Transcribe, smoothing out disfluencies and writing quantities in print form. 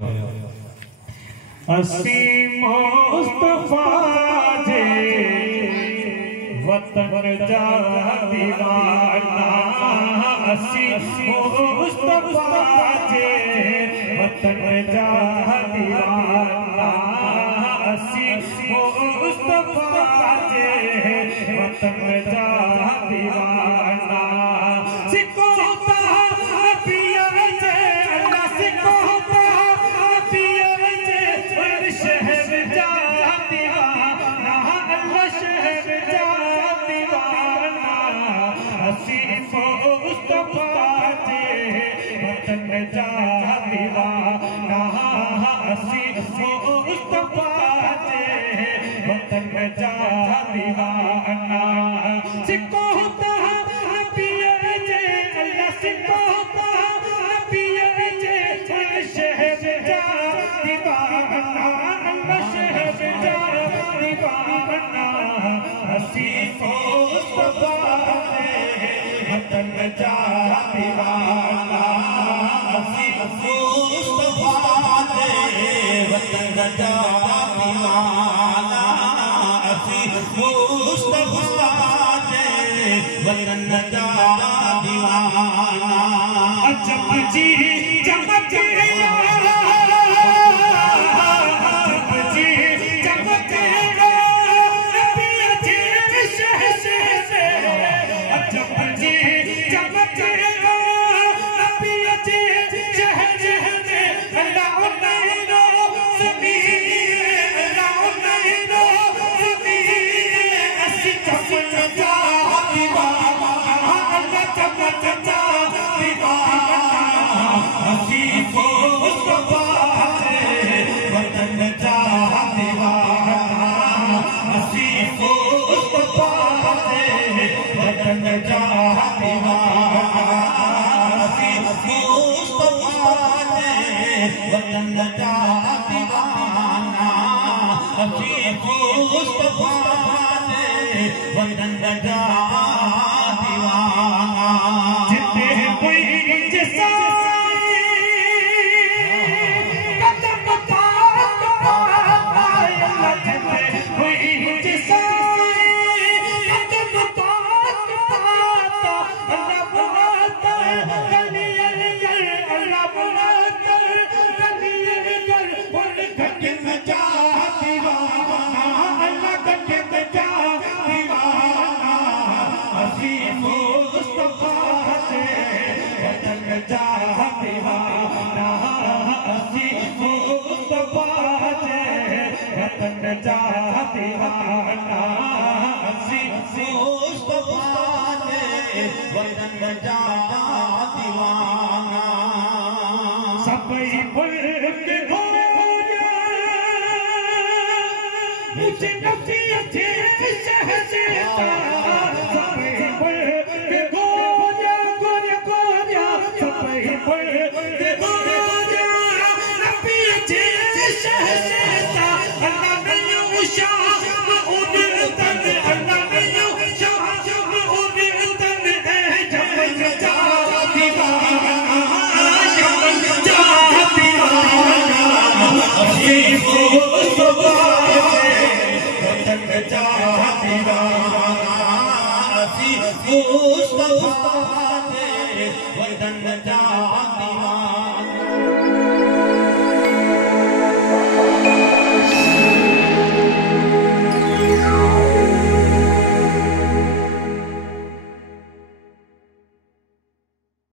असी मुस्तफा जे वतन जा दीवाना, असी मुस्तफा जे वतन जा दीवाना, असी मुस्तफा जे वतन जा दीवाना। सिकोता पिया जे अल्लाह सिकोता पिया जे शहर जा दीवाना, अल्लाह शहर जा दीवाना। असी मुस्तफा जे वतन जा दीवाना, असी मुस्तफा जे वतन जा दीवाना। सिकोता पिया जे अल्लाह सिकोता पिया जे शहर जा दीवाना, अल्लाह शहर जा दीवाना। असी मुस्तफा जे वतन जा दीवाना, असी मुस्तफा जे वतन जा दीवाना, असी मुस्तफा जे वतन जा दीवाना। अजब जी चमक वतन जा दीवाना, असी मुस्तफा जे वतन जा दीवाना। जिते कोई जिसाई कदम पाए, जिते कोई जिसाई कदम पाता, अल्लाह बुलाता गली अल्लाह बुलाता जा दीवाना, असी मुस्तफा जे वतन जा दीवाना। सबई मुल्क होया मुझे नफी अच्छे शहज़ादा,